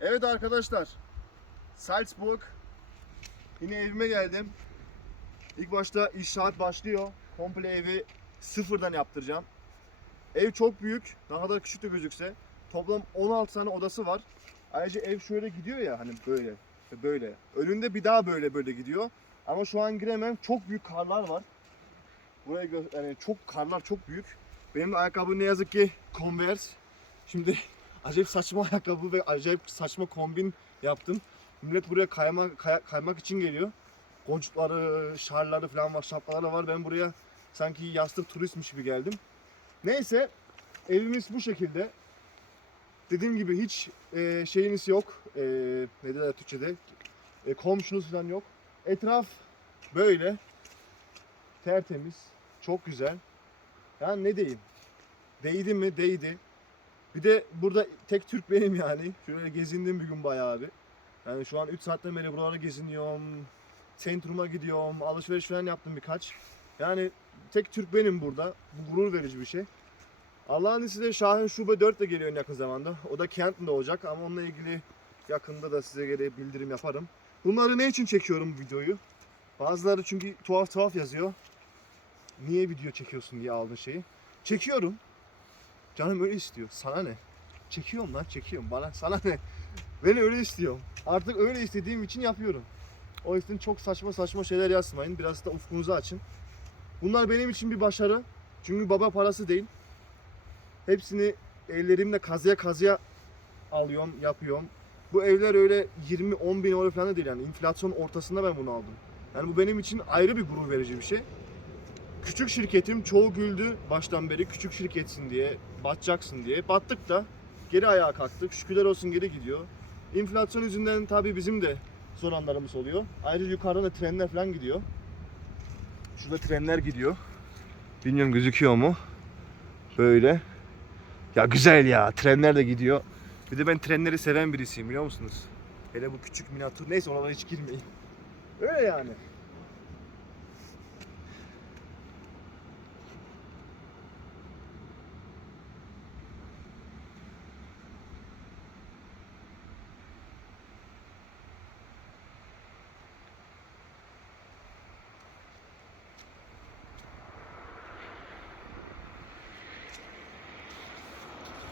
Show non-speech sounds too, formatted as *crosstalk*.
Evet arkadaşlar. Salzburg. Yine evime geldim. İlk başta inşaat başlıyor. Komple evi sıfırdan yaptıracağım. Ev çok büyük. Ne kadar küçük de gözükse. Toplam 16 tane odası var. Ayrıca ev şöyle gidiyor ya hani böyle böyle. Önünde bir daha böyle böyle gidiyor. Ama şu an giremem. Çok büyük karlar var. Buraya yani çok karlar çok büyük. Benim ayakkabı ne yazık ki Converse. Şimdi acayip saçma *laughs* ayakkabı ve acayip saçma kombin yaptım. Millet buraya kayma, kaya- kaymak için geliyor. Goncukları, şarları falan var, şapkaları var. Ben buraya sanki yastık turistmiş gibi geldim. Neyse evimiz bu şekilde. Dediğim gibi hiç e, şeyiniz yok. E, ne derler Türkçe'de? E, komşunuz falan yok. Etraf böyle. Tertemiz. Çok güzel. Yani ne diyeyim? Değdi mi? Değdi. Bir de burada tek Türk benim yani. Şöyle gezindim bir gün bayağı bir. Yani şu an 3 saatten beri buralara geziniyorum. Centrum'a gidiyorum. Alışveriş falan yaptım birkaç. Yani tek Türk benim burada. Bu gurur verici bir şey. Allah'ın izniyle Şahin Şube 4 de geliyor yakın zamanda. O da Kent'inde olacak ama onunla ilgili yakında da size geri bildirim yaparım. Bunları ne için çekiyorum videoyu? Bazıları çünkü tuhaf tuhaf yazıyor. Niye video çekiyorsun diye aldığın şeyi. Çekiyorum. Canım öyle istiyor. Sana ne? Çekiyorum lan çekiyorum. Bana sana ne? Ben öyle istiyorum. Artık öyle istediğim için yapıyorum. O yüzden çok saçma saçma şeyler yazmayın. Biraz da ufkunuzu açın. Bunlar benim için bir başarı. Çünkü baba parası değil. Hepsini ellerimle kazıya kazıya alıyorum, yapıyorum. Bu evler öyle 20-10 bin euro falan da değil yani. Enflasyon ortasında ben bunu aldım. Yani bu benim için ayrı bir gurur verici bir şey. Küçük şirketim çoğu güldü baştan beri küçük şirketsin diye, batacaksın diye. Battık da geri ayağa kalktık. Şükürler olsun geri gidiyor. Enflasyon yüzünden tabii bizim de zor anlarımız oluyor. Ayrıca yukarıdan da trenler falan gidiyor. Şurada trenler gidiyor. Bilmiyorum gözüküyor mu? Böyle. Ya güzel ya. Trenler de gidiyor. Bir de ben trenleri seven birisiyim biliyor musunuz? Hele bu küçük minatür. Neyse oralara hiç girmeyin. Öyle yani.